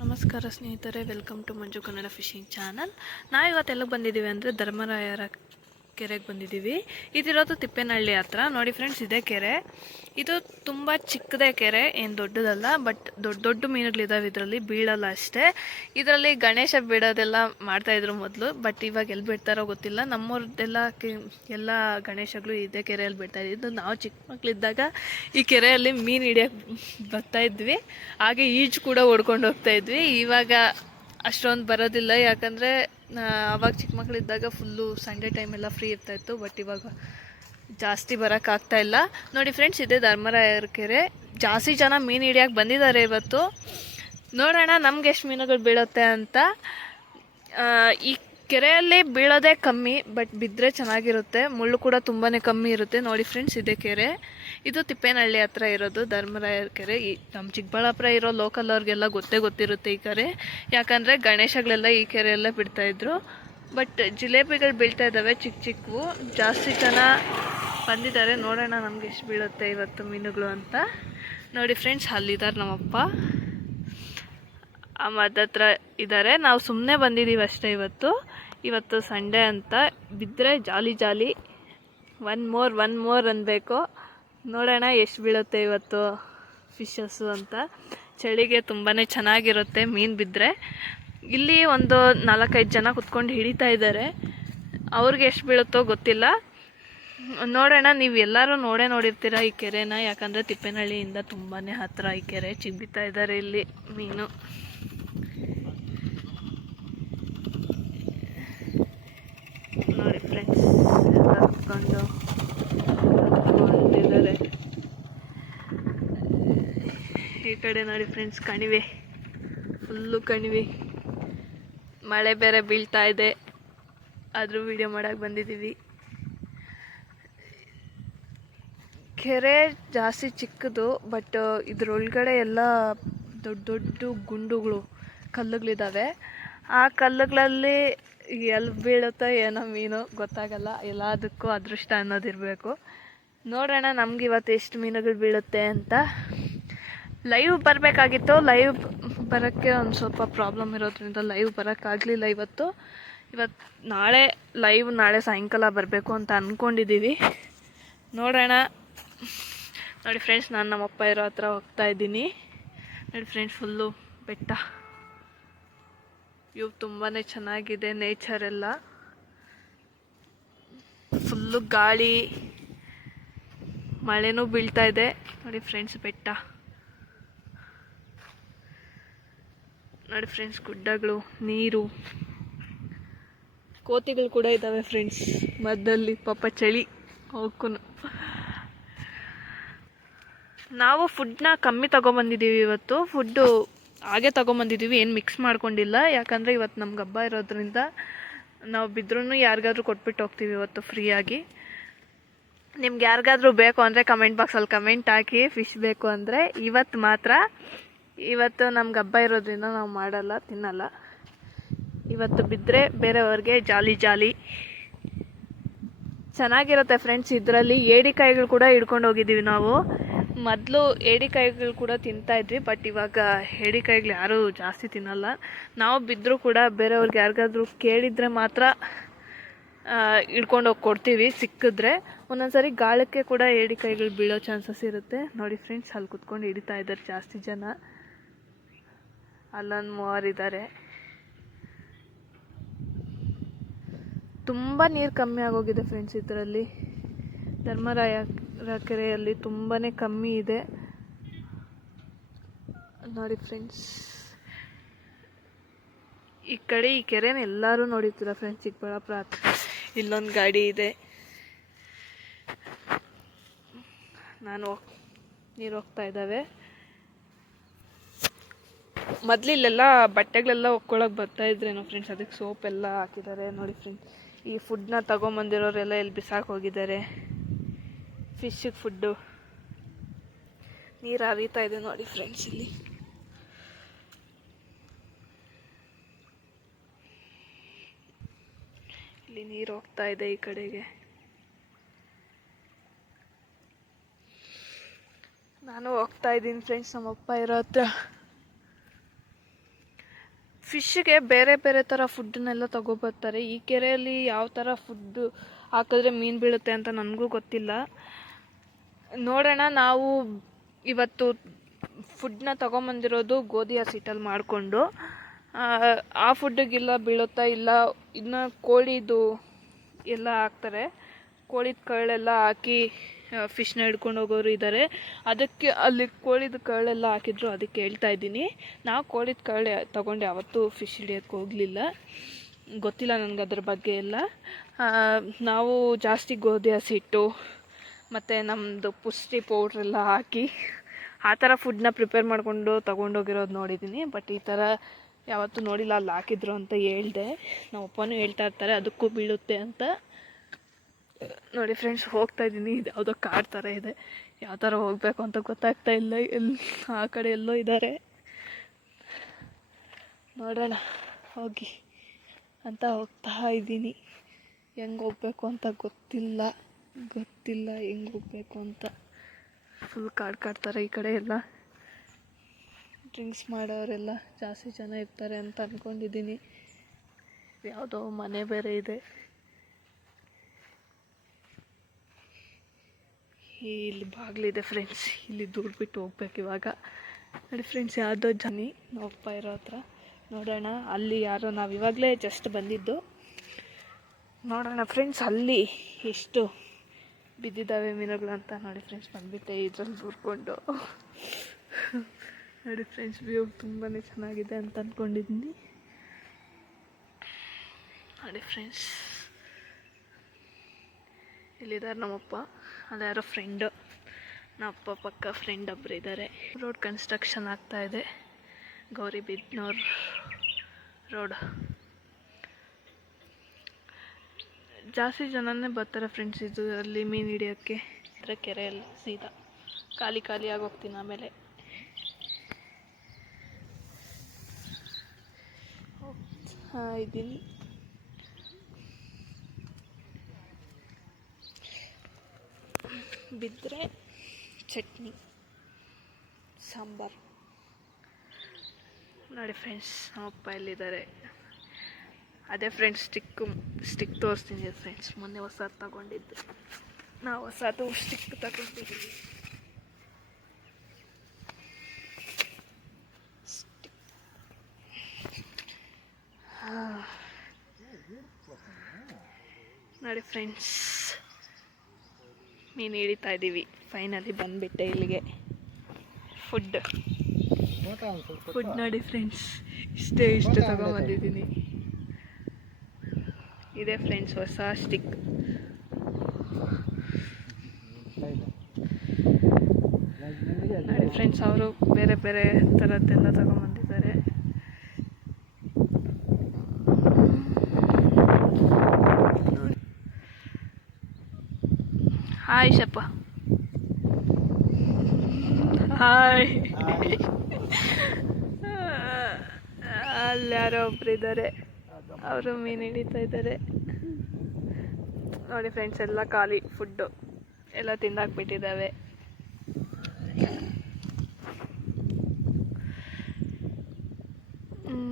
ನಮಸ್ಕಾರ ಸ್ನೇಹಿತರೆ, welcome to Manju Kannada fishing channel. ನಾವು ಇವತ್ತೆಲ್ಲ ಬಂದಿದ್ದೀವಿ ಅಂದರೆ ಧರ್ಮರಾಯರ ಕೆರೆಗೆ ಬಂದಿದ್ದೀವಿ. ಇದಿರೋದು ತಿಪ್ಪೇನಹಳ್ಳಿ ಹತ್ರ. ನೋಡಿ ಫ್ರೆಂಡ್ಸ್, ಇದೇ ಕೆರೆ. ಇದು ತುಂಬ ಚಿಕ್ಕದೇ ಕೆರೆ, ಏನು ದೊಡ್ಡದಲ್ಲ. ಬಟ್ ದೊಡ್ಡ ದೊಡ್ಡ ಮೀನುಗಳಿದ್ದಾವೆ ಇದರಲ್ಲಿ, ಬೀಳಲ್ಲ ಅಷ್ಟೇ. ಇದರಲ್ಲಿ ಗಣೇಶ ಬಿಡೋದೆಲ್ಲ ಮಾಡ್ತಾಯಿದ್ರು ಮೊದಲು, ಬಟ್ ಇವಾಗ ಎಲ್ಲಿ ಬಿಡ್ತಾರೋ ಗೊತ್ತಿಲ್ಲ. ನಮ್ಮವ್ರದ್ದೆಲ್ಲ ಎಲ್ಲ ಗಣೇಶಗಳು ಇದೇ ಕೆರೆಯಲ್ಲಿ ಬಿಡ್ತಾಯಿದ್ದು. ನಾವು ಚಿಕ್ಕ ಮಕ್ಕಳಿದ್ದಾಗ ಈ ಕೆರೆಯಲ್ಲಿ ಮೀನು ಹಿಡಿಯೋಕ್ಕೆ ಬರ್ತಾಯಿದ್ವಿ. ಹಾಗೆ ಈಜು ಕೂಡ ಹೊಡ್ಕೊಂಡು ಹೋಗ್ತಾಯಿದ್ವಿ. ಇವಾಗ ಅಷ್ಟೊಂದು ಬರೋದಿಲ್ಲ, ಯಾಕಂದರೆ ಆವಾಗ ಚಿಕ್ಕ ಮಕ್ಕಳಿದ್ದಾಗ ಫುಲ್ಲು ಸಂಡೇ ಟೈಮೆಲ್ಲ ಫ್ರೀ ಇರ್ತಾಯಿತ್ತು. ಬಟ್ ಇವಾಗ ಜಾಸ್ತಿ ಬರೋಕ್ಕಾಗ್ತಾ ಇಲ್ಲ. ನೋಡಿ ಫ್ರೆಂಡ್ಸ್, ಇದೇ ಧರ್ಮರಾಯರ ಕೆರೆ. ಜಾಸ್ತಿ ಜನ ಮೀನು ಹಿಡಿಯೋಕೆ ಬಂದಿದ್ದಾರೆ ಇವತ್ತು. ನೋಡೋಣ ನಮ್ಗೆ ಎಷ್ಟು ಮೀನುಗಳು ಬೀಳುತ್ತೆ ಅಂತ. ಈ ಕೆರೆಯಲ್ಲಿ ಬೀಳೋದೇ ಕಮ್ಮಿ, ಬಟ್ ಬಿದ್ದರೆ ಚೆನ್ನಾಗಿರುತ್ತೆ. ಮುಳ್ಳು ಕೂಡ ತುಂಬಾ ಕಮ್ಮಿ ಇರುತ್ತೆ. ನೋಡಿ ಫ್ರೆಂಡ್ಸ್, ಇದೇ ಕೆರೆ. ಇದು ತಿಪ್ಪೇನಹಳ್ಳಿ ಹತ್ರ ಇರೋದು ಧರ್ಮರಾಯರ ಕೆರೆ. ನಮ್ಮ ಚಿಕ್ಕಬಳ್ಳಾಪುರ ಇರೋ ಲೋಕಲ್ ಅವ್ರಿಗೆಲ್ಲ ಗೊತ್ತಿರುತ್ತೆ ಈ ಕೆರೆ, ಯಾಕಂದರೆ ಗಣೇಶಗಳೆಲ್ಲ ಈ ಕೆರೆಯಲ್ಲೇ ಬಿಡ್ತಾಯಿದ್ರು. ಬಟ್ ಜಿಲೇಬಿಗಳು ಬೀಳ್ತಾ ಇದ್ದಾವೆ ಚಿಕ್ಕ ಚಿಕ್ಕವು. ಜಾಸ್ತಿ ಜನ ಬಂದಿದ್ದಾರೆ. ನೋಡೋಣ ನಮ್ಗೆ ಎಷ್ಟು ಬೀಳುತ್ತೆ ಇವತ್ತು ಮೀನುಗಳು ಅಂತ. ನೋಡಿ ಫ್ರೆಂಡ್ಸ್, ಅಲ್ಲಿದ್ದಾರೆ ನಮ್ಮಪ್ಪ, ಆ ಮದ ಹತ್ರ ಇದ್ದಾರೆ. ನಾವು ಸುಮ್ಮನೆ ಬಂದಿದ್ದೀವಿ ಅಷ್ಟೇ. ಇವತ್ತು ಸಂಡೇ ಅಂತ. ಬಿದ್ದರೆ ಜಾಲಿ ಜಾಲಿ. ಒನ್ ಮೋರ್ ಅನ್ಬೇಕು. ನೋಡೋಣ ಎಷ್ಟು ಬೀಳುತ್ತೆ ಇವತ್ತು ಫಿಶಸ್ಸು ಅಂತ. ಚಳಿಗೆ ತುಂಬಾ ಚೆನ್ನಾಗಿರುತ್ತೆ ಮೀನು ಬಿದ್ದರೆ. ಇಲ್ಲಿ ಒಂದು 4-5 ಜನ ಕುತ್ಕೊಂಡು ಹಿಡಿತಾ ಇದ್ದಾರೆ. ಅವ್ರಿಗೆ ಎಷ್ಟು ಬೀಳುತ್ತೋ ಗೊತ್ತಿಲ್ಲ. ನೋಡೋಣ. ನೀವು ಎಲ್ಲರೂ ನೋಡಿರ್ತೀರ ಈ ಕೆರೆನ, ಯಾಕಂದರೆ ತಿಪ್ಪೇನಹಳ್ಳಿಯಿಂದ ತುಂಬಾ ಹತ್ತಿರ ಈ ಕೆರೆ. ಚಿಬ್ಬಿತಾ ಇದ್ದಾರೆ ಇಲ್ಲಿ ಮೀನು. ನೋಡಿ ಫ್ರೆಂಡ್ಸ್, ಎಲ್ಲ ಕುತ್ಕೊಂಡಿದ್ದಾರೆ. ಈ ಕಡೆ ನೋಡಿ ಫ್ರೆಂಡ್ಸ್, ಕಣಿವೆ, ಫುಲ್ಲು ಕಣಿವೆ. ಮಳೆ ಬೇರೆ ಬೀಳ್ತಾ ಇದೆ, ಆದರೂ ವಿಡಿಯೋ ಮಾಡೋಕ್ಕೆ ಬಂದಿದ್ದೀವಿ. ಕೆರೆ ಜಾಸ್ತಿ ಚಿಕ್ಕದು, ಬಟ್ ಇದ್ರೊಳಗಡೆ ಎಲ್ಲ ದೊಡ್ಡ ದೊಡ್ಡ ಗುಂಡುಗಳು, ಕಲ್ಲುಗಳಿದ್ದಾವೆ. ಆ ಕಲ್ಲುಗಳಲ್ಲಿ ಎಲ್ಲಿ ಬೀಳುತ್ತೋ ಏನೋ ಮೀನು ಗೊತ್ತಾಗಲ್ಲ. ಎಲ್ಲದಕ್ಕೂ ಅದೃಷ್ಟ ಅನ್ನೋದಿರಬೇಕು. ನೋಡೋಣ ನಮ್ಗೆ ಇವತ್ತು ಎಷ್ಟು ಮೀನುಗಳು ಬೀಳುತ್ತೆ ಅಂತ. ಲೈವ್ ಬರಬೇಕಾಗಿತ್ತು. ಲೈವ್ ಬರೋಕ್ಕೆ ಒಂದು ಸ್ವಲ್ಪ ಪ್ರಾಬ್ಲಮ್ ಇರೋದ್ರಿಂದ ಲೈವ್ ಬರೋಕ್ಕಾಗಲಿಲ್ಲ ಇವತ್ತು. ನಾಳೆ ಸಾಯಂಕಾಲ ಬರಬೇಕು ಅಂತ ಅಂದ್ಕೊಂಡಿದ್ದೀವಿ. ನೋಡೋಣ. ನೋಡಿ ಫ್ರೆಂಡ್ಸ್, ನಾನು ನಮ್ಮಪ್ಪ ಇರೋ ಹತ್ರ ಹೋಗ್ತಾ ಇದ್ದೀನಿ. ನೋಡಿ ಫ್ರೆಂಡ್ಸ್, ಫುಲ್ಲು ಬೆಟ್ಟ. ಇವು ತುಂಬಾ ಚೆನ್ನಾಗಿದೆ ನೇಚರ್ ಎಲ್ಲ. ಫುಲ್ಲು ಗಾಳಿ, ಮಳೆನೂ ಬೀಳ್ತಾ ಇದೆ. ನೋಡಿ ಫ್ರೆಂಡ್ಸ್, ಬೆಟ್ಟ. ನೋಡಿ ಫ್ರೆಂಡ್ಸ್, ಗುಡ್ಡಗಳು, ನೀರು, ಕೋತಿಗಳು ಕೂಡ ಇದ್ದಾವೆ ಫ್ರೆಂಡ್ಸ್ ಮಧ್ಯದಲ್ಲಿ. ಪಾಪ ಚಳಿ ಅವಕ್ಕೂ. ನಾವು ಫುಡ್ನ ಕಮ್ಮಿ ತೊಗೊಂಬಂದಿದ್ದೀವಿ ಇವತ್ತು. ಫುಡ್ಡು ಹಾಗೆ ತೊಗೊಂಬಂದಿದ್ದೀವಿ, ಏನು ಮಿಕ್ಸ್ ಮಾಡ್ಕೊಂಡಿಲ್ಲ. ಯಾಕಂದರೆ ಇವತ್ತು ನಮ್ಗೆ ಹಬ್ಬ ಇರೋದ್ರಿಂದ ನಾವು ಬಿದ್ರೂ ಯಾರಿಗಾದ್ರೂ ಕೊಟ್ಬಿಟ್ಟು ಹೋಗ್ತೀವಿ ಇವತ್ತು ಫ್ರೀಯಾಗಿ. ನಿಮ್ಗೆ ಯಾರಿಗಾದ್ರೂ ಬೇಕು ಅಂದರೆ ಕಮೆಂಟ್ ಬಾಕ್ಸಲ್ಲಿ ಕಮೆಂಟ್ ಹಾಕಿ, ಫಿಶ್ ಬೇಕು ಅಂದರೆ. ಇವತ್ತು ನಮ್ಗೆ ಹಬ್ಬ ಇರೋದ್ರಿಂದ ನಾವು ಮಾಡಲ್ಲ, ತಿನ್ನಲ್ಲ. ಇವತ್ತು ಬಿದ್ದರೆ ಬೇರೆಯವ್ರಿಗೆ ಜಾಲಿ ಜಾಲಿ. ಚೆನ್ನಾಗಿರುತ್ತೆ ಫ್ರೆಂಡ್ಸ್. ಇದರಲ್ಲಿ ಏಡಿಕಾಯಿಗಳು ಕೂಡ ಹಿಡ್ಕೊಂಡು ಹೋಗಿದ್ದೀವಿ ನಾವು. ಮೊದಲು ಏಡಿಕಾಯಿಗಳು ಕೂಡ ತಿಂತಾಯಿದ್ವಿ, ಬಟ್ ಇವಾಗ ಏಡಿಕಾಯಿಗಳು ಯಾರೂ ಜಾಸ್ತಿ ತಿನ್ನಲ್ಲ. ನಾವು ಬಿದ್ದರೂ ಕೂಡ ಬೇರೆಯವ್ರಿಗೆ ಯಾರಿಗಾದ್ರೂ ಕೇಳಿದರೆ ಮಾತ್ರ ಹಿಡ್ಕೊಂಡು ಹೋಗಿ ಕೊಡ್ತೀವಿ ಸಿಕ್ಕಿದ್ರೆ. ಒಂದೊಂದ್ಸರಿ ಗಾಳಕ್ಕೆ ಕೂಡ ಏಡಿಕಾಯಿಗಳು ಬೀಳೋ ಚಾನ್ಸಸ್ ಇರುತ್ತೆ. ನೋಡಿ ಫ್ರೆಂಡ್ಸ್, ಅಲ್ಲಿ ಕುತ್ಕೊಂಡು ಹಿಡಿತಾ ಇದ್ದಾರೆ ಜಾಸ್ತಿ ಜನ. ಅಲ್ಲೊಂದು 3 ಇದ್ದಾರೆ. ತುಂಬ ನೀರು ಕಮ್ಮಿ ಆಗೋಗಿದೆ ಫ್ರೆಂಡ್ಸ್ ಇದರಲ್ಲಿ. ಧರ್ಮರಾಯರ ಕೆರೆಯಲ್ಲಿ ತುಂಬಾ ಕಮ್ಮಿ ಇದೆ. ನೋಡಿ ಫ್ರೆಂಡ್ಸ್, ಈ ಕಡೆ ಈ ಕೆರೆನ ಎಲ್ಲರೂ ನೋಡಿರ್ತೀರ ಫ್ರೆಂಡ್ಸ್, ಚಿಕ್ಕಬಳ್ಳಾಪುರ ಹತ್ರ. ಇಲ್ಲೊಂದು ಗಾಡಿ ಇದೆ. ನೀರು ಹೋಗ್ತಾ ಇದ್ದಾವೆ. ಮೊದಲು ಇಲ್ಲೆಲ್ಲ ಬಟ್ಟೆಗಳೆಲ್ಲ ಒಕ್ಕೊಳಕ್ಕೆ ಬರ್ತಾಯಿದ್ರೇನೋ ಫ್ರೆಂಡ್ಸ್, ಅದಕ್ಕೆ ಸೋಪ್ ಎಲ್ಲ ಹಾಕಿದ್ದಾರೆ. ನೋಡಿ ಫ್ರೆಂಡ್ಸ್, ಈ ಫುಡ್ನ ತೊಗೊಂಬಂದಿರೋರೆಲ್ಲ ಇಲ್ಲಿ ಬಿಸಾಕಿ ಹೋಗಿದ್ದಾರೆ. ಫಿಶ್ಶಿಗೆ ಫುಡ್ಡು. ನೀರು ಹರಿತಾ ಇದೆ ನೋಡಿ ಫ್ರೆಂಡ್ಸ್. ಇಲ್ಲಿ ನೀರು ಹೋಗ್ತಾ ಇದೆ ಈ ಕಡೆಗೆ. ನಾನು ಹೋಗ್ತಾ ಇದ್ದೀನಿ ಫ್ರೆಂಡ್ಸ್ ನಮ್ಮಪ್ಪ ಇರೋ ಹತ್ರ. ಫಿಶ್ಗೆ ಬೇರೆ ಬೇರೆ ಥರ ಫುಡ್ಡನ್ನೆಲ್ಲ ತೊಗೊಬರ್ತಾರೆ. ಈ ಕೆರೆಯಲ್ಲಿ ಯಾವ ಥರ ಫುಡ್ಡು ಹಾಕಿದ್ರೆ ಮೀನು ಬೀಳುತ್ತೆ ಅಂತ ನನಗೂ ಗೊತ್ತಿಲ್ಲ. ನೋಡೋಣ. ನಾವು ಇವತ್ತು ಫುಡ್ನ ತೊಗೊಂಬಂದಿರೋದು ಗೋಧಿ ಹಸಿಟ್ಟಲ್ಲಿ ಮಾಡಿಕೊಂಡು, ಆ ಫುಡ್ಡಿಗೆಲ್ಲ ಬೀಳುತ್ತಾ ಇಲ್ಲ. ಇನ್ನು ಕೋಳಿದು ಎಲ್ಲ ಹಾಕ್ತಾರೆ. ಕೋಳಿದ ಕಳ್ಳೆಲ್ಲ ಹಾಕಿ ಫಿಶ್ನ ಹಿಡ್ಕೊಂಡು ಹೋಗೋರು ಇದ್ದಾರೆ. ಅದಕ್ಕೆ ಅಲ್ಲಿ ಕೋಳಿದ ಕಳ್ಳೆಲ್ಲ ಹಾಕಿದ್ರು, ಅದಕ್ಕೆ ಹೇಳ್ತಾ ಇದ್ದೀನಿ. ನಾವು ಕೋಳಿದ ಕಳ್ಳೆ ತೊಗೊಂಡು ಯಾವತ್ತೂ ಫಿಶ್ ಹಿಡಿಯೋಕ್ಕೆ ಹೋಗಲಿಲ್ಲ, ಗೊತ್ತಿಲ್ಲ ನನಗೆ ಅದ್ರ ಬಗ್ಗೆ ಎಲ್ಲ. ನಾವು ಜಾಸ್ತಿ ಗೋಧಿ ಹಸಿಟ್ಟು ಮತ್ತು ನಮ್ಮದು ಪುಷ್ಟಿ ಪೌಡ್ರೆಲ್ಲ ಹಾಕಿ ಆ ಥರ ಫುಡ್ನ ಪ್ರಿಪೇರ್ ಮಾಡಿಕೊಂಡು ತೊಗೊಂಡೋಗಿರೋದು ನೋಡಿದ್ದೀನಿ. ಬಟ್ ಈ ಥರ ಯಾವತ್ತೂ ನೋಡಿಲ್ಲ. ಅಲ್ಲಿ ಹಾಕಿದ್ರು ಅಂತ ಹೇಳಿದೆ. ನಮ್ಮ ಅಪ್ಪನೂ ಹೇಳ್ತಾ ಇರ್ತಾರೆ ಅದಕ್ಕೂ ಬೀಳುತ್ತೆ ಅಂತ. ನೋಡಿ ಫ್ರೆಂಡ್ಸ್, ಹೋಗ್ತಾ ಇದ್ದೀನಿ. ಇದು ಯಾವುದೋ ಕಾಡು ಥರ ಇದೆ. ಯಾವ ಥರ ಹೋಗಬೇಕು ಅಂತ ಗೊತ್ತಾಗ್ತಾ ಇಲ್ಲ. ಎಲ್ಲಿ ಆ ಕಡೆ ಎಲ್ಲೋ ಇದ್ದಾರೆ. ನೋಡೋಣ ಹೋಗಿ ಅಂತ ಹೋಗ್ತಾ ಇದ್ದೀನಿ. ಹೆಂಗೆ ಹೋಗಬೇಕು ಅಂತ ಗೊತ್ತಿಲ್ಲ ಹೆಂಗೆ ಹೋಗಬೇಕು ಅಂತ. ಫುಲ್ ಕಾಡು ಥರ ಈ ಕಡೆ ಎಲ್ಲ ಡ್ರಿಂಕ್ಸ್ ಮಾಡೋರೆಲ್ಲ ಜಾಸ್ತಿ ಜನ ಇರ್ತಾರೆ ಅಂತ ಅಂದ್ಕೊಂಡಿದ್ದೀನಿ. ಯಾವುದೋ ಮನೆ ಬೇರೆ ಇದೆ. ಇಲ್ಲಿ ಬಾಗಿಲಿದೆ ಫ್ರೆಂಡ್ಸ್, ಇಲ್ಲಿ ದೂರ ಬಿಟ್ಟು ಹೋಗ್ಬೇಕು ಇವಾಗ. ನೋಡಿ ಫ್ರೆಂಡ್ಸ್, ಯಾವುದೋ ಜನಿ ಹೋಗ್ತಾ ಇರೋ ಹತ್ರ. ನೋಡೋಣ. ಅಲ್ಲಿ ಯಾರೋ, ನಾವು ಇವಾಗಲೇ ಜಸ್ಟ್ ಬಂದಿದ್ದು. ನೋಡೋಣ ಫ್ರೆಂಡ್ಸ್ ಅಲ್ಲಿ ಎಷ್ಟು ಬಿದ್ದಿದ್ದಾವೆ ಮೀನುಗಳು ಅಂತ. ನೋಡಿ ಫ್ರೆಂಡ್ಸ್, ಬಂದುಬಿಟ್ಟೆ ಇದ್ರಲ್ಲಿ ದೂರ್ಕೊಂಡು. ನೋಡಿ ಫ್ರೆಂಡ್ಸ್, ವ್ಯೂ ತುಂಬಾ ಚೆನ್ನಾಗಿದೆ ಅಂತ ಅಂದ್ಕೊಂಡಿದ್ದೀನಿ. ನೋಡಿ ಫ್ರೆಂಡ್ಸ್, ಇಲ್ಲಿದ್ದಾರೆ ನಮ್ಮಪ್ಪ. ಅದು ಯಾರೋ ಫ್ರೆಂಡು. ನಮ್ಮಪ್ಪ ಪಕ್ಕ ಫ್ರೆಂಡ್ ಒಬ್ಬರು ಇದ್ದಾರೆ. ರೋಡ್ ಕನ್ಸ್ಟ್ರಕ್ಷನ್ ಆಗ್ತಾಯಿದೆ. ಗೌರಿಬಿದನೂರು ರೋಡ್. ಜಾಸ್ತಿ ಜನನೇ ಬರ್ತಾರೆ ಫ್ರೆಂಡ್ಸ್ ಇದು ಅಲ್ಲಿ ಮೀನು ಹಿಡಿಯೋಕ್ಕೆ. ಅಂದರೆ ಕೆರೆಯಲ್ಲಿ ಸೀದಾ ಖಾಲಿ ಆಗೋಗ್ತೀನಿ ಆಮೇಲೆ. ಇದ್ದೀನಿ. ಬಿದ್ದರೆ ಚಟ್ನಿ ಸಾಂಬಾರು. ನೋಡಿ ಫ್ರೆಂಡ್ಸ್, ನಮ್ಮಪ್ಪ ಎಲ್ಲಿದ್ದಾರೆ. ಅದೇ ಫ್ರೆಂಡ್ಸ್ ಸ್ಟಿಕ್ ತೋರಿಸ್ತೀನಿ ಫ್ರೆಂಡ್ಸ್. ಮೊನ್ನೆ ಹೊಸದು ತಗೊಂಡಿದ್ದು. ನಾವು ಹೊಸದು ಸ್ಟಿಕ್ ತಗೊಂಡಿದ್ದೀವಿ. ನೋಡಿ ಫ್ರೆಂಡ್ಸ್, ಮೀನು ಹಿಡಿತಾ ಇದ್ದೀವಿ. ಫೈನಲಿ ಬಂದುಬಿಟ್ಟೆ ಇಲ್ಲಿಗೆ. ಫುಡ್ ನೋಡಿ ಫ್ರೆಂಡ್ಸ್, ಇಷ್ಟು ತಗೊಂಬಂದಿದ್ದೀನಿ. ಇದೆ ಫ್ರೆಂಡ್ಸ್ ಹೊಸ ಸ್ಟಿಕ್. ನೋಡಿ ಫ್ರೆಂಡ್ಸ್, ಅವರು ಬೇರೆ ಬೇರೆ ಥರದ್ದೆಲ್ಲ ತಗೊಂಬಂದಿದ್ದಾರೆ. ಹಾಯ್ ಶಪ್ಪ. ಹಾಯ್. ಅಲ್ಲಿ ಯಾರೋ ಒಬ್ರು ಇದ್ದಾರೆ, ಅವರು ಮೀನು ಹಿಡಿತಾ ಇದ್ದಾರೆ. ನೋಡಿ ಫ್ರೆಂಡ್ಸ್, ಎಲ್ಲ ಖಾಲಿ. ಫುಡ್ಡು ಎಲ್ಲ ತಿಂದಾಕ್ಬಿಟ್ಟಿದ್ದಾವೆ.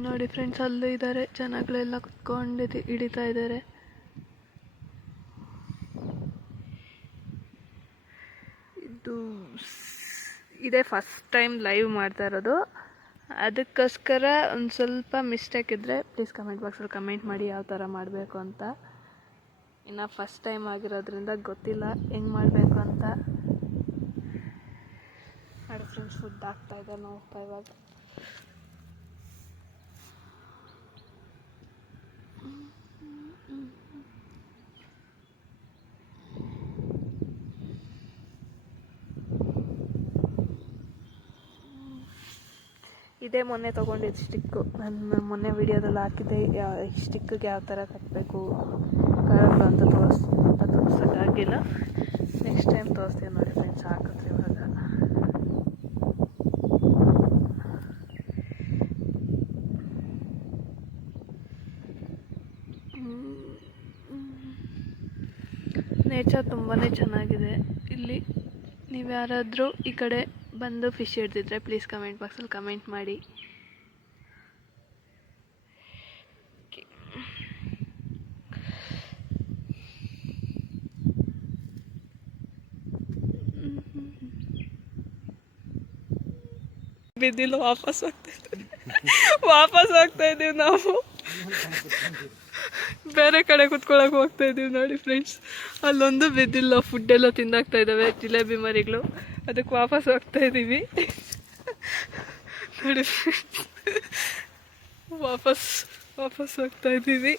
ನೋಡಿ ಫ್ರೆಂಡ್ಸ್, ಅಲ್ಲೂ ಇದ್ದಾರೆ ಜನಗಳೆಲ್ಲ ಕುತ್ಕೊಂಡು ಹಿಡಿತಾ ಇದ್ದಾರೆ. ಇದೇ ಫಸ್ಟ್ ಟೈಮ್ ಲೈವ್ ಮಾಡ್ತಾ ಇರೋದು. ಅದಕ್ಕೋಸ್ಕರ ಒಂದು ಸ್ವಲ್ಪ ಮಿಸ್ಟೇಕ್ ಇದ್ದರೆ ಪ್ಲೀಸ್ ಕಮೆಂಟ್ ಬಾಕ್ಸಲ್ಲಿ ಕಮೆಂಟ್ ಮಾಡಿ ಯಾವ ಥರ ಮಾಡಬೇಕು ಅಂತ. ಇನ್ನು ಫಸ್ಟ್ ಟೈಮ್ ಆಗಿರೋದ್ರಿಂದ ಗೊತ್ತಿಲ್ಲ ಹೆಂಗೆ ಮಾಡಬೇಕು ಅಂತ. ನೋಡಿ ಫ್ರೆಂಡ್ಸ್, ಫುಡ್ ಆಗ್ತಾಯಿದೆ ನೋಡ್ತಾ ಇವಾಗ. ಇದೇ ಮೊನ್ನೆ ತೊಗೊಂಡಿದ್ದು ಸ್ಟಿಕ್ಕು. ನಾನು ಮೊನ್ನೆ ವಿಡಿಯೋದಲ್ಲಿ ಹಾಕಿದ್ದೆ ಸ್ಟಿಕ್ಕಿಗೆ ಯಾವ ಥರ ಕಟ್ಟಬೇಕು ಕರೆಕ್ಟು ಅಂತ ತೋರಿಸೋಕ್ಕಾಗಿಲ್ಲ. ನೆಕ್ಸ್ಟ್ ಟೈಮ್ ತೋರಿಸ್ತೀವಿ. ನೋಡಿ ಫ್ರೆಂಡ್ಸ್, ಹಾಕಿದ್ರೆ ಇವಾಗ. ನೇಚರ್ ತುಂಬಾ ಚೆನ್ನಾಗಿದೆ ಇಲ್ಲಿ. ನೀವು ಯಾರಾದರೂ ಈ ಕಡೆ ಬಂದು ಫಿಶ್ ಹಿಡ್ದಿದ್ರೆ ಪ್ಲೀಸ್ ಕಮೆಂಟ್ ಬಾಕ್ಸಲ್ಲಿ ಕಮೆಂಟ್ ಮಾಡಿ. ಬಿದ್ದಿಲ್ಲ, ವಾಪಸ್ ಹೋಗ್ತಾ ಇದೀವಿ ನಾವು. ಬೇರೆ ಕಡೆ ಕುತ್ಕೊಳಕ್ಕೆ ಹೋಗ್ತಾ ಇದೀವಿ ನೋಡಿ ಫ್ರೆಂಡ್ಸ್. ಅಲ್ಲೊಂದು ಬಿದ್ದಿಲ್ಲ, ಫುಡ್ ಎಲ್ಲ ತಿಂದಾಗ್ತಾ ಇದ್ದಾವೆ ಜಿಲೇಬಿ ಮರಿಗಳು, ಅದಕ್ಕೆ ವಾಪಸ್ ಹೋಗ್ತಾ ಇದ್ದೀವಿ ನೋಡಿ ಫ್ರೆಂಡ್ಸ್. ವಾಪಸ್ ಹೋಗ್ತಾ ಇದ್ದೀವಿ.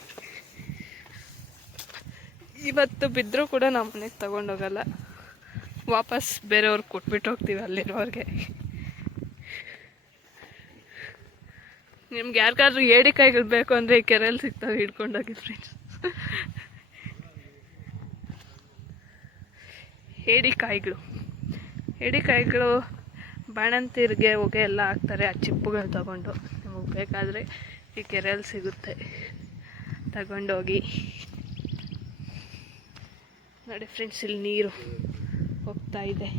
ಇವತ್ತು ಬಿದ್ದರೂ ಕೂಡ ನಮ್ಮ ಮನೆಗೆ ತಗೊಂಡೋಗಲ್ಲ, ವಾಪಸ್ ಬೇರೆಯವ್ರಿಗೆ ಕೊಟ್ಬಿಟ್ಟು ಹೋಗ್ತೀವಿ ಅಲ್ಲಿರೋರಿಗೆ. ನಿಮ್ಗೆ ಯಾರಿಗಾದ್ರೂ ಏಡಿಕಾಯಿಗಳು ಬೇಕು ಅಂದರೆ ಈ ಕೆರೆಯಲ್ಲಿ ಸಿಗ್ತವೆ, ಹಿಡ್ಕೊಂಡೋಗಿ ಫ್ರೆಂಡ್ಸ್. ಏಡಿಕಾಯಿಗಳು ಬಾಣಂತಿರಿಗೆ ಹೊಗೆ ಎಲ್ಲ ಹಾಕ್ತಾರೆ, ಆ ಚಿಪ್ಪುಗಳು ತಗೊಂಡು. ನಿಮಗೆ ಬೇಕಾದರೆ ಈ ಕೆರೆಯಲ್ಲಿ ಸಿಗುತ್ತೆ, ತಗೊಂಡೋಗಿ. ನೋಡಿ ಫ್ರೆಂಡ್ಸ್, ಇಲ್ಲಿ ನೀರು ಹೋಗ್ತಾ ಇದೆ.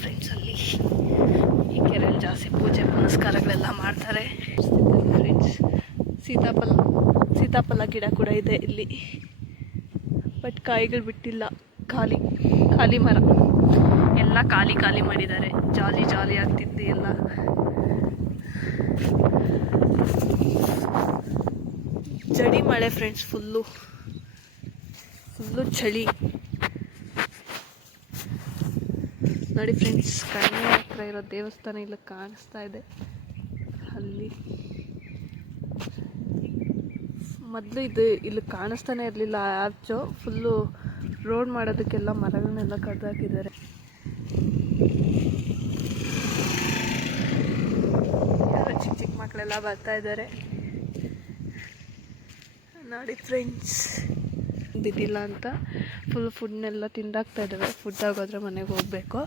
ಫ್ರೆಂಡ್ಸ್, ಅಲ್ಲಿ ಈ ಕೆರೆಯಲ್ಲಿ ಜಾಸ್ತಿ ಪೂಜೆ ಪುನಸ್ಕಾರಗಳೆಲ್ಲ ಮಾಡ್ತಾರೆ ಫ್ರೆಂಡ್ಸ್. ಸೀತಾಫಲ ಗಿಡ ಕೂಡ ಇದೆ ಇಲ್ಲಿ, ಬಟ್ ಕಾಯಿಗಳು ಬಿಟ್ಟಿಲ್ಲ. ಖಾಲಿ ಮರ ಎಲ್ಲ ಖಾಲಿ ಮಾಡಿದ್ದಾರೆ. ಜಾಲಿ ಆಗ್ತಿತ್ತು ಎಲ್ಲ. ಚಳಿ ಮಳೆ ಫ್ರೆಂಡ್ಸ್, ಫುಲ್ಲು ಚಳಿ ನೋಡಿ ಫ್ರೆಂಡ್ಸ್. ಕಡಿಮೆ ಹತ್ರ ಇರೋ ದೇವಸ್ಥಾನ ಇಲ್ಲ ಕಾಣಿಸ್ತಾ ಇದೆ. ಅಲ್ಲಿ ಮೊದಲು ಇಲ್ಲಿ ಕಾಣಿಸ್ತಾನೆ ಇರಲಿಲ್ಲ. ಆಚು ಫುಲ್ಲು ರೋಡ್ ಮಾಡೋದಕ್ಕೆಲ್ಲ ಮರಗಳನ್ನೆಲ್ಲ ಕಡ್ದಾಕಿದ್ದಾರೆ. ಯಾರೋ ಚಿಕ್ಕ ಮಕ್ಕಳೆಲ್ಲ ಬರ್ತಾ ಇದ್ದಾರೆ ನೋಡಿ ಫ್ರೆಂಡ್ಸ್. ಬಿದ್ದಿಲ್ಲ ಅಂತ ಫುಡ್ನೆಲ್ಲ ತಿಂದಾಗ್ತಾ ಇದ್ದಾವೆ. ಫುಡ್ ಆಗೋದ್ರೆ ಮನೆಗೆ ಹೋಗಬೇಕು.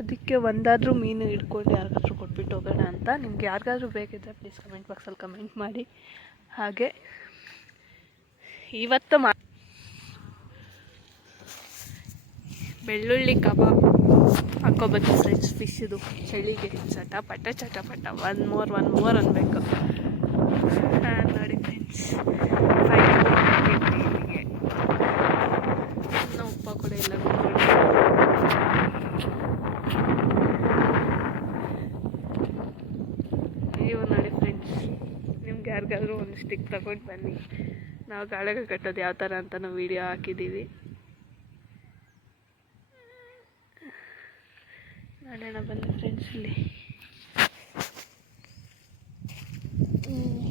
ಅದಕ್ಕೆ ಒಂದಾದರೂ ಮೀನು ಹಿಡ್ಕೊಂಡು ಯಾರಿಗಾದ್ರೂ ಕೊಟ್ಬಿಟ್ಟು ಹೋಗೋಣ ಅಂತ. ನಿಮ್ಗೆ ಯಾರಿಗಾದ್ರೂ ಬೇಕಿದ್ದರೆ ಪ್ಲೀಸ್ ಕಮೆಂಟ್ ಬಾಕ್ಸಲ್ಲಿ ಕಮೆಂಟ್ ಮಾಡಿ. ಹಾಗೆ ಇವತ್ತು ಬೆಳ್ಳುಳ್ಳಿ ಕಬಾಬ್ ಹಾಕೋಬೇಕು ಫ್ರೆಂಡ್ಸ್. ಫಿಶ್ದು ಚಳಿಗೆ ಚಟಪಟ ಒನ್ ಮೋರ್ ಅನ್ಬೇಕು. ನೋಡಿ ಫ್ರೆಂಡ್ಸ್, ಉಪ್ಪ ಕೂಡ ಇಲ್ಲ. ನೀವು ನೋಡಿ ಫ್ರೆಂಡ್ಸ್, ನಿಮ್ಗೆ ಯಾರಿಗಾದ್ರೂ ಒಂದು ಸ್ಟಿಕ್ ತಗೊಂಡು ಬನ್ನಿ. ನಾವು ಗಾಳಿಗೆ ಕಟ್ಟೋದು ಯಾವ ಥರ ಅಂತ ನಾವು ವಿಡಿಯೋ ಹಾಕಿದ್ದೀವಿ, ನೋಡೋಣ ಬನ್ನಿ ಫ್ರೆಂಡ್ಸ್.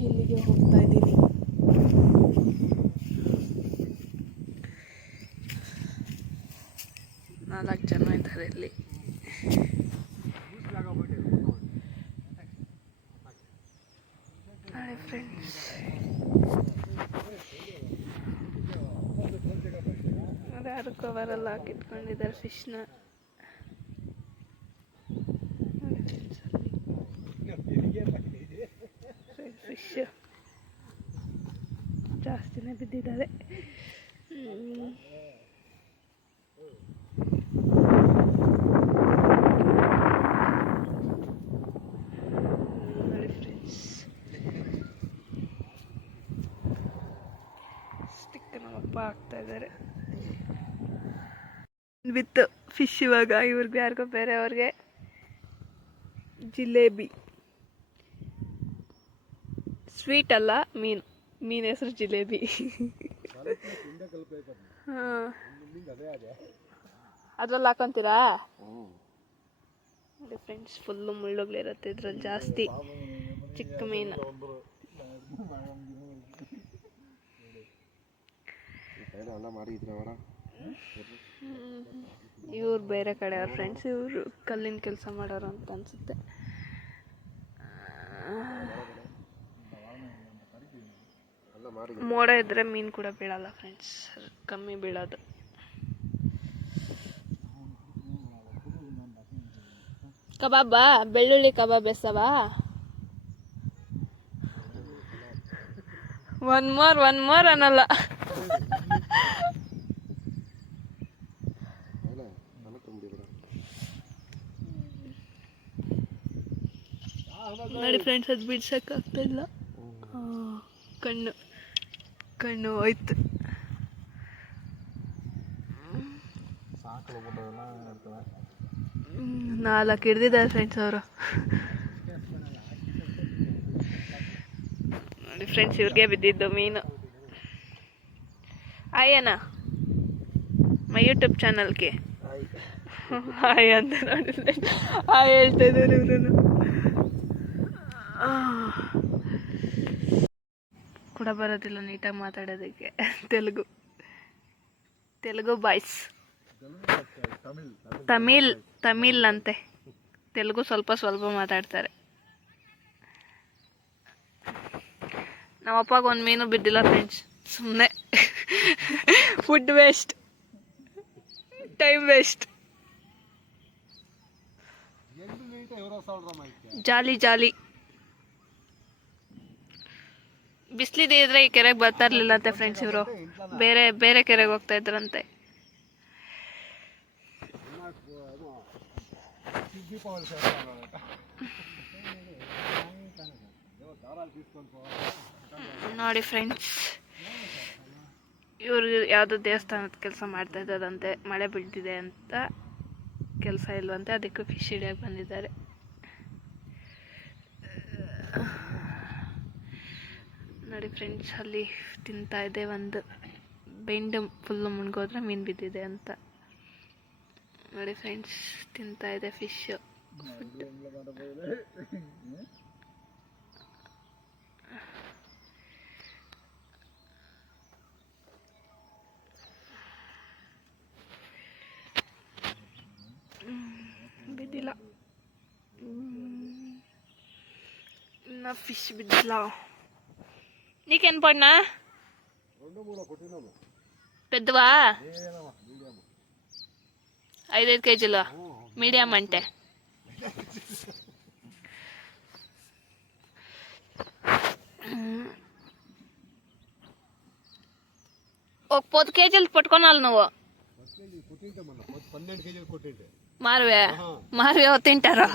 ಇಲ್ಲಿಗೆ ಹೋಗ್ತಾ ಇದ್ದೀನಿ. ನಾಲ್ಕು ಜನ ಇದ್ದಾರೆ ಇಲ್ಲಿ. ಹಾಯ್ ಫ್ರೆಂಡ್ಸ್, ಯಾರು ಕವರೆಲ್ಲ ಹಾಕಿಟ್ಕೊಂಡಿದ್ದಾರೆ ಫಿಶ್ನ. ಫಿಶ್ ಜಾಸ್ತಿನೇ ಬಿದ್ದಿದ್ದಾವೆ. ಸ್ಟಿಕ್ ನಮ್ಮಪ್ಪ ಹಾಕ್ತಾ ಇದ್ದಾರೆ ವಿತ್ ಫಿಶ್. ಇವಾಗ ಇವ್ರಿಗೆ ಯಾರಿಗೋ ಬೇರೆಯವ್ರಿಗೆ ಜಿಲೇಬಿ. ಸ್ವೀಟ್ ಅಲ್ಲ, ಮೀನು ಹೆಸರು ಜಿಲೇಬಿ. ಹಾಂ, ಅದ್ರಲ್ಲಿ ಹಾಕೊಂತೀರಾ ನೋಡಿ ಫ್ರೆಂಡ್ಸ್. ಫುಲ್ಲು ಮುಳ್ಳುಗಳಿರುತ್ತೆ ಇದ್ರಲ್ಲಿ ಜಾಸ್ತಿ. ಚಿಕ್ಕ ಮೀನು. ಇವ್ರು ಬೇರೆ ಕಡೆ ಅವ್ರ ಫ್ರೆಂಡ್ಸ್. ಇವರು ಕಲ್ಲಿನ ಕೆಲಸ ಮಾಡೋರು ಅಂತ ಅನ್ಸುತ್ತೆ. ಮೋಡ ಇದ್ರೆ ಮೀನು ಕೂಡ ಬೀಳಲ್ಲ ಫ್ರೆಂಡ್ಸ್, ಕಮ್ಮಿ ಬೀಳೋದು. ಕಬಾಬಾ, ಬೆಳ್ಳುಳ್ಳಿ ಕಬಾಬ್ ಎಸವಾ? ಒನ್ ಮೋರ್ ಅನ್ನಲ್ಲ. ನೋಡಿ ಫ್ರೆಂಡ್ಸ್, ಅದು ಬಿಡ್ಸಕ್ಕಾಗ್ತಾ ಇಲ್ಲ. ಕಣ್ಣು ಹೋಯ್ತು. ನಾಲ್ಕು ಹಿಡ್ದಿದ್ದಾರೆ ಫ್ರೆಂಡ್ಸ್ ಅವರು. ನೋಡಿ ಫ್ರೆಂಡ್ಸ್, ಇವ್ರಿಗೆ ಬಿದ್ದಿದ್ದು ಮೀನು. ಆಯನ ಮೈ ಯೂಟ್ಯೂಬ್ ಚಾನಲ್ಗೆ ಹಾಯ್ ಅಂತ ನೋಡಿ ಫ್ರೆಂಡ್ಸ್, ಹಾಯ್ ಹೇಳ್ತಾ ಇದ್ದಾರೆ ಇವರು ಕೂಡ. ಬರೋದಿಲ್ಲ ನೀಟಾಗಿ ಮಾತಾಡೋದಕ್ಕೆ. ತೆಲುಗು ಬಾಯ್ಸ್. ತಮಿಳ್ ಅಂತೆ. ತೆಲುಗು ಸ್ವಲ್ಪ ಮಾತಾಡ್ತಾರೆ. ನಮ್ಮ ಅಪ್ಪಗೆ ಒಂದು ಮೀನು ಬಿದ್ದಿಲ್ಲ ಫ್ರೆಂಡ್ಸ್, ಸುಮ್ಮನೆ ಫುಡ್ ವೇಸ್ಟ್, ಟೈಮ್ ವೇಸ್ಟ್. ಜಾಲಿ ಬಿಸಿಲಿದ್ರೆ ಈ ಕೆರೆಗೆ ಬರ್ತಾ ಇರ್ಲಿಲ್ಲ ಅಂತೆ ಫ್ರೆಂಡ್ಸ್. ಇವರು ಬೇರೆ ಕೆರೆಗೆ ಹೋಗ್ತಾ ಇದ್ರಂತೆ. ನೋಡಿ ಫ್ರೆಂಡ್ಸ್, ಇವರು ಯಾವುದೋ ದೇವಸ್ಥಾನದ ಕೆಲಸ ಮಾಡ್ತಾ ಇದ್ದಾರಂತೆ. ಮಳೆ ಬೀಳ್ತಿದೆ ಅಂತ ಕೆಲಸ ಇಲ್ವಂತೆ, ಅದಕ್ಕೆ ಫಿಶ್ ಹಿಡಿಯೋಕೆ ಬಂದಿದ್ದಾರೆ. ನೋಡಿ ಫ್ರೆಂಡ್ಸ್, ಅಲ್ಲಿ ತಿಂತಾ ಇದೆ. ಒಂದು ಬೆಂಡು ಫುಲ್ಲು ಮುಣ್ಗೋದ್ರೆ ಮೀನು ಬಿದ್ದಿದೆ ಅಂತ. ನೋಡಿ ಫ್ರೆಂಡ್ಸ್, ತಿಂತಾ ಇದೆ ಫಿಶ್ ಫುಡ್. ಬಿದ್ದಿಲ್ಲ ಇನ್ನು ಫಿಶ್ ಬಿದ್ದಿಲ್ಲ. నీకేం పడినా పెద్దవా? 5 కేజీలు మీడియం అంటే. ఒక 10 కేజీలు పట్టుకోనాలి నువ్వు. మారువే తింటారా?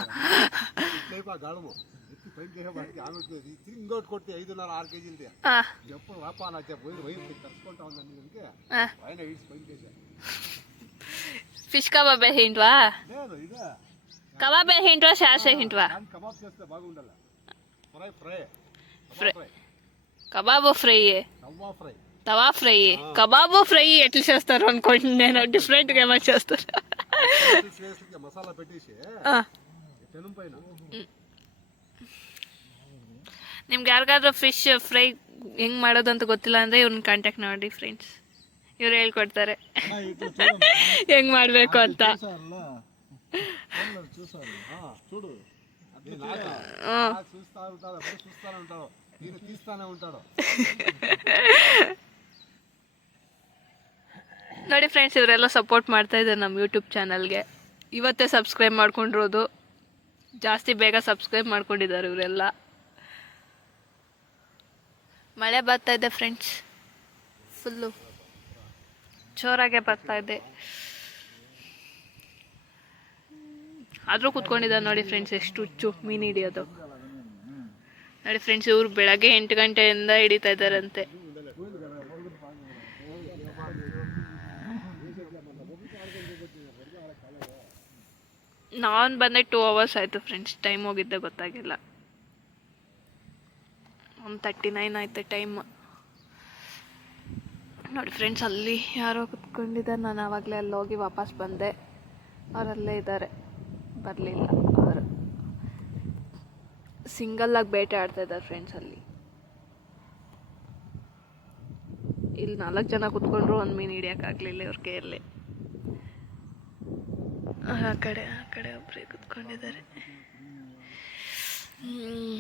ఇంకోటి కొట్టి 5.5-6 కేజీలు ఎప్పుడు వాపాలా పోయి కలుసుకుంటా ఉందని పైన ఫిష్ కబాబ్ వేసింట్వా? కబాబ్ వేసింట్వా? శాస్ వేసింట్వా? కబాబ్ చేస్తే బాగుండాలి. కబాబు ఫ్రై, తవా ఫ్రై, కబాబు ఫ్రై ఎట్లా చేస్తారు అనుకోండి. నేను డిఫరెంట్గా ఏమైనా చేస్తారు. మసాలా పెట్టేసి పైన. ನಿಮ್ಗೆ ಯಾರಿಗಾದ್ರೂ ಫಿಶ್ ಫ್ರೈ ಹೆಂಗೆ ಮಾಡೋದು ಅಂತ ಗೊತ್ತಿಲ್ಲ ಅಂದರೆ ಇವ್ರನ್ನ ಕಾಂಟ್ಯಾಕ್ಟ್ ಮಾಡಿ ಫ್ರೆಂಡ್ಸ್, ಇವ್ರು ಹೇಳ್ಕೊಡ್ತಾರೆ ಹೆಂಗೆ ಮಾಡಬೇಕು ಅಂತ. ನೋಡಿ ಫ್ರೆಂಡ್ಸ್, ಇವರೆಲ್ಲ ಸಪೋರ್ಟ್ ಮಾಡ್ತಾ ಇದ್ದಾರೆ ನಮ್ಮ ಯೂಟ್ಯೂಬ್ ಚಾನಲ್ಗೆ. ಇವತ್ತೇ ಸಬ್ಸ್ಕ್ರೈಬ್ ಮಾಡ್ಕೊಂಡಿರೋದು, ಜಾಸ್ತಿ ಬೇಗ ಸಬ್ಸ್ಕ್ರೈಬ್ ಮಾಡ್ಕೊಂಡಿದ್ದಾರೆ ಇವರೆಲ್ಲ. ಮಳೆ ಬರ್ತಾ ಇದೆ ಫ್ರೆಂಡ್ಸ್, ಫುಲ್ಲು ಜೋರಾಗೆ ಬರ್ತಾ ಇದೆ. ಆದರೂ ಕೂತ್ಕೊಂಡಿದ್ದಾರೆ ನೋಡಿ ಫ್ರೆಂಡ್ಸ್, ಎಷ್ಟು ಹುಚ್ಚು ಮೀನು ಹಿಡಿಯೋದು. ನೋಡಿ ಫ್ರೆಂಡ್ಸ್, ಇವರು ಬೆಳಗ್ಗೆ 8 ಗಂಟೆಯಿಂದ ಹಿಡಿತಾ ಇದ್ದಾರಂತೆ. ನಾನು ಬಂದೆ 2 hours ಆಯಿತು ಫ್ರೆಂಡ್ಸ್, ಟೈಮ್ ಹೋಗಿದ್ದೆ ಗೊತ್ತಾಗಿಲ್ಲ. 1:39 ಆಯ್ತು ಟೈಮ್. ನೋಡಿ ಫ್ರೆಂಡ್ಸ್, ಅಲ್ಲಿ ಯಾರೋ ಕುತ್ಕೊಂಡಿದ್ದಾರೆ. ನಾನು ಆವಾಗಲೇ ಅಲ್ಲಿ ಹೋಗಿ ವಾಪಸ್ ಬಂದೆ. ಅವರಲ್ಲೇ ಇದ್ದಾರೆ, ಬರಲಿಲ್ಲ ಅವರು. ಸಿಂಗಲ್ಲಾಗಿ ಬೇಟೆ ಆಡ್ತಾ ಇದ್ದಾರೆ ಫ್ರೆಂಡ್ಸ್. ಇಲ್ಲಿ 4 ಜನ ಕುತ್ಕೊಂಡ್ರು, ಒಂದು ಮೀನು ಹಿಡಿಯೋಕ್ಕಾಗಲಿಲ್ಲ ಇವ್ರ ಕೈಯಲ್ಲಿ. ಆ ಕಡೆ ಒಬ್ಬರೇ ಕುತ್ಕೊಂಡಿದ್ದಾರೆ.